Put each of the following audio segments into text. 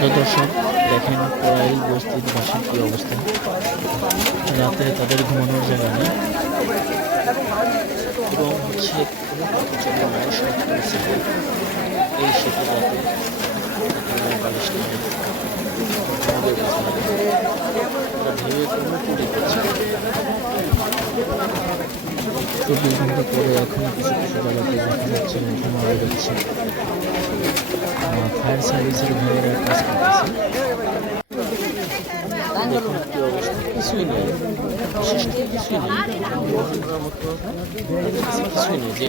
তো দর্শক দেখেন কোরাইল বস্তির বাসার কি অবস্থা। রাতে তাদের ঘুমানোর জায়গা নেই এবং হচ্ছে এই শীতের রাতে বালিশ নেই, ভেবে কোনো চুরি করছে। 24 ঘন্টা পরে এখন কিছু কিছু জায়গাতে দেখা যাচ্ছে ঘুমানো যাচ্ছে। ফায়ার সার্ভিসের ভাইয়েরা কাজ করতেছে। দেখুন কি অবস্থা, কিছুই নেই, বিশেষ করে কিছুই নেই, কিছুই নেই। যে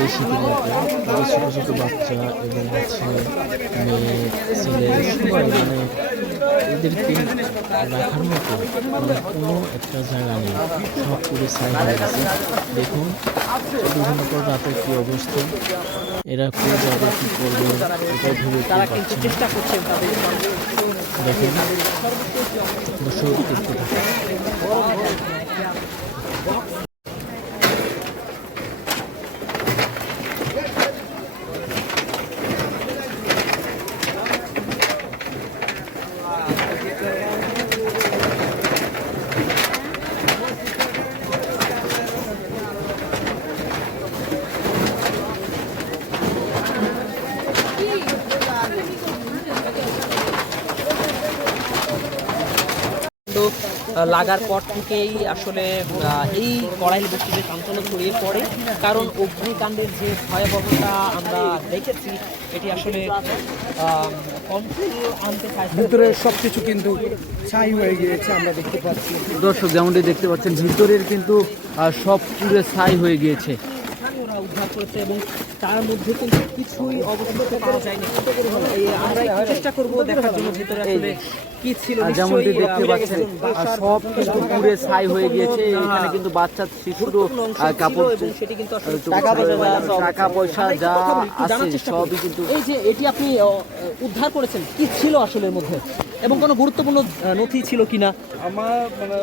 এই শীতের রাতে তাদের ছোটো ছোটো বাচ্চা এবং হচ্ছে মেয়ে ছেলে সবাই মানে এদেরকে রাখার মতো মানে কোনো একটা জায়গা নেই, সব পুরো সাইড হয়ে গেছে। দেখুন বিভিন্ন পর রাতের কি অবস্থা, এরা কোন যাবে কি করবে এটা ভেবে চেষ্টা করছে। দেখেন দর্শক দেখতে থাকুন। লাগার পর থেকেই আসলে এই করাইল বস্তিতে চাঞ্চল্য ছড়িয়ে পড়ে, কারণ অগ্নিকাণ্ডের যে ভয়াবহতা আমরা দেখেছি এটি আসলে কন্ট্রোল আনতে চাইছে। ভিতরে সবকিছু কিন্তু ছাই হয়ে গিয়েছে আমরা দেখতে পাচ্ছি। দর্শক যেমনটি দেখতে পাচ্ছেন ভিতরের কিন্তু সব পুরো ছাই হয়ে গিয়েছে। ওরা উদ্ধার করেছে এবং তার মধ্যে কিন্তু কিছুই অবশিষ্ট পাওয়া যায়নি। আমরা একটু চেষ্টা করবো দেখার জন্য ভিতরে আসলে কি ছিল। যেমনটি দেখতে পাচ্ছেন সব কিন্তু পুরো ছাই হয়ে গিয়েছে। এখানে কিন্তু বাচ্চা শিশুরও কাপড়, সেটি কিন্তু টাকা পয়সা যা আছে সবই কিন্তু। এই যে এটি আপনি উদ্ধার করেছেন, কি ছিল আসলে এর মধ্যে এবং কোনো গুরুত্বপূর্ণ নথি ছিল কিনা? আমার মানে